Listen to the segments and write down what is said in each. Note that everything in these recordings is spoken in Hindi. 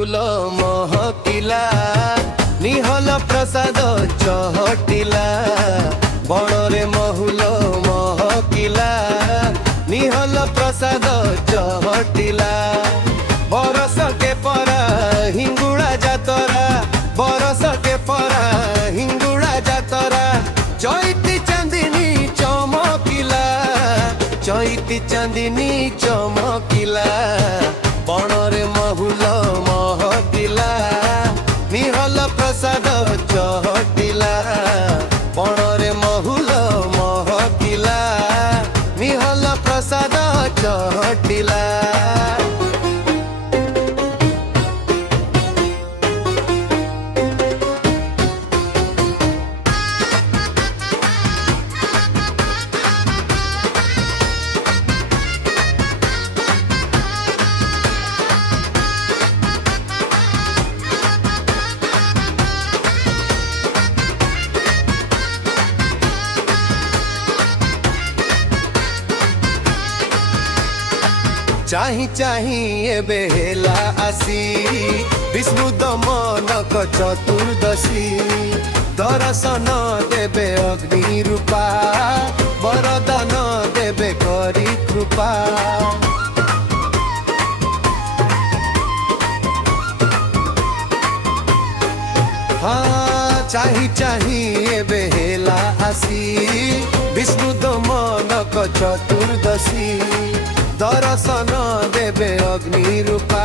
ମହୁଲ ମହକିଲା ନିହଲ ପ୍ରସାଦ ଚହଟିଲା ବଣରେ ମହୁଲ ମହକିଲା ନିହଲ ପ୍ରସାଦ ଚହଟିଲା ବରଷକେ ପରା ହିଙ୍ଗୁଳା ଯାତରା ବରଷକେ ପରା ହିଙ୍ଗୁଳା ଯାତରା ଚଇତି ଚାନ୍ଦିନୀ ଚମକିଲା ଚଇତି ଚାନ୍ଦିନୀ ଚମକିଲା ବଣରେ ମହୁଲ ମହକିଲା ନିହଲ ପ୍ରସାଦ ଚହଟିଲା ବଣରେ ମହୁଲ ମହକିଲା ନିହଲ ପ୍ରସାଦ ଚହଟିଲା चाही चाही एबे हेला आसी विष्णु दमनक चतुर्दशी दर्शन देबे अग्नि रूपा वरदान देबे करी कृपा हाँ चाही चाही एबे हेला आसी विष्णु दमनक चतुर्दशी दर्शन देबे अग्नि रूपा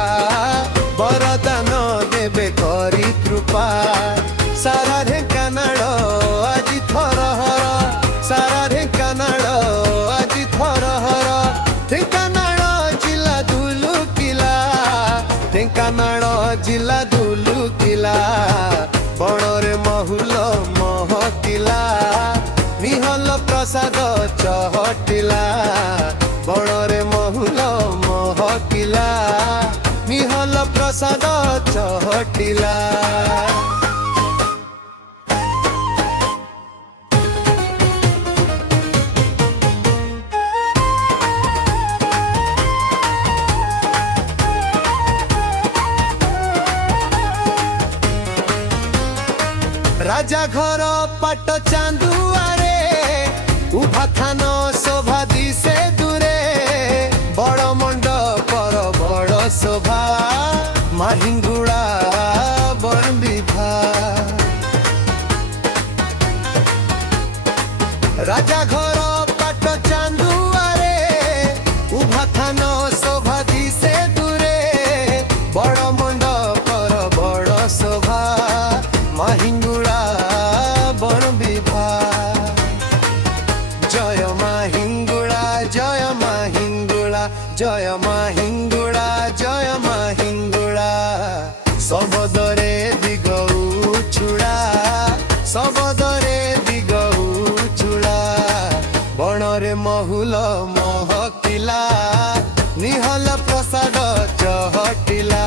वरदान देबे करी कृपा सारा ढेंकानाल आजि थरहर सारा ढेंकानाल आजि थरहर ढेंकानाल जिला दुलुकिला ढेंकानाल जिला दुलुकिला बणरे महुल महकिला निहल प्रसाद चहटिला बणरे महुल महकिला निहल प्रसाद चहटिला राजा घर पाट चांदुआरे उभा थान शोभा दिसे दूरे बड़ मंडपर बड़ शोभा माहिंगुड़ा बन विभा राजा घर पाट चांदुआरे उभा थान शोभा दिसे दूरे बड़ मंडपर बड़ शोभा माहिंगुड़ा बन विभा जय माहिंगुड़ा जय माहिंगुड़ा जय माहिंगुड़ा जय माहिंगुड़ा सबदरे दिगौ छुड़ा सबदरे दिगौ छुड़ा बणरे महुल महकिला निहल प्रसाद चहटिला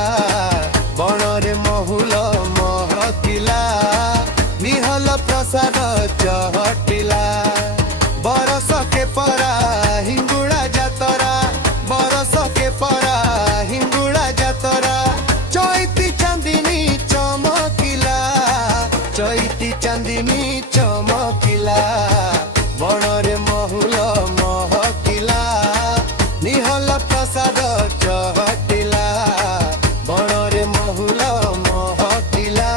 बणरे महुल महकिला निहल प्रसाद चहटिला बरषके परा हिंगुड़ा जातरा बरषके परा हिंगुड़ा जातरा चैती चांदिनी चमकिला चैती चांदिनी चमकिला बणरे महुल महकिला निहल प्रसाद चहटिला बणरे महुल महकिला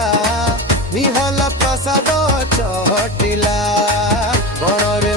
निहल प्रसाद चहटिला बणरे